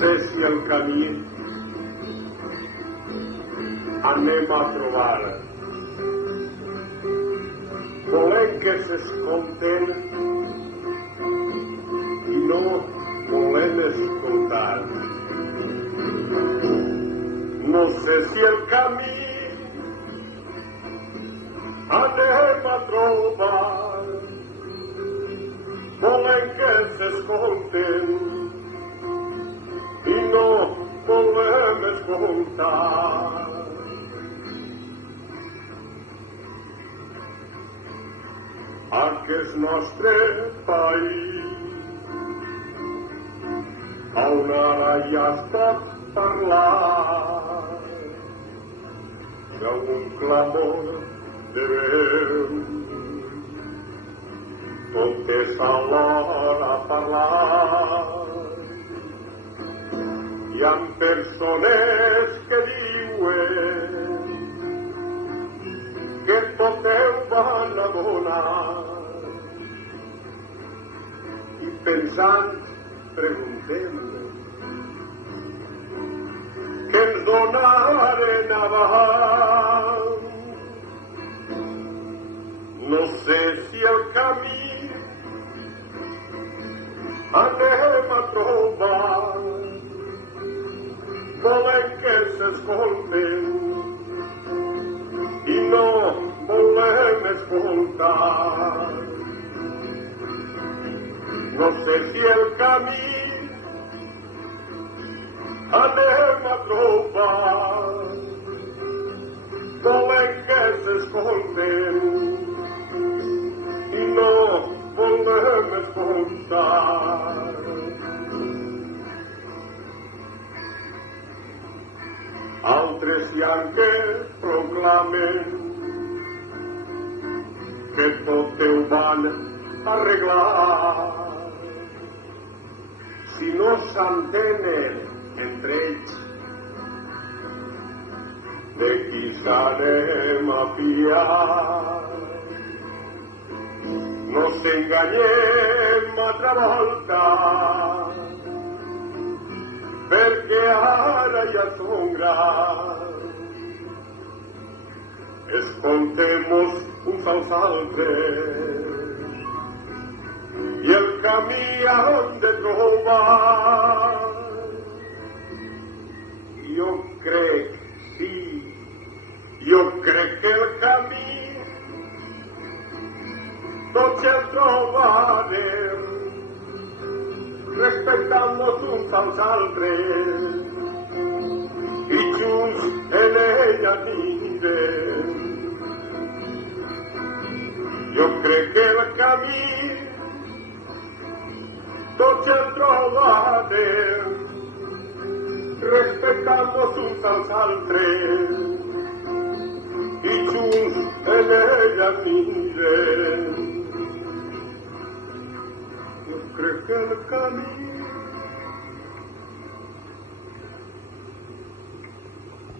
sé si el camí anem a trobar. Volem que s'escolten i no volem escoltar. No sé si el camí anem a trobar. Volem que s'escolten i no volem escoltar. Aquest nostre país on ara ja es pot parlar d'un clamor de veu, tot és alhora parlar. Hi ha persones que diuen que tot ho van abonar i pensant preguntem que ens donaren abans. No sé si el camí anem a trobar. Volem que s'escolten i no volem escoltar. No sé si el camí anem a trobar. Volem que s'escolten i no volem escoltar. Altres hi ha que proclamen que tot ho van arreglar. Si no s'entenen entre ells, de qui s'anem a fiar? No s'enganyem altra volta, perquè ara ja som grans. Escoltem-nos uns als altres i el camí hem de trobar. Jo crec, sí, jo crec que el camí tots el trobarem, respectant-nos uns als altres i junts en ella anirem. Jo crec que el camí tots el trobarem, respectant-nos uns als altres i junts en ella anirem. Crec que el camí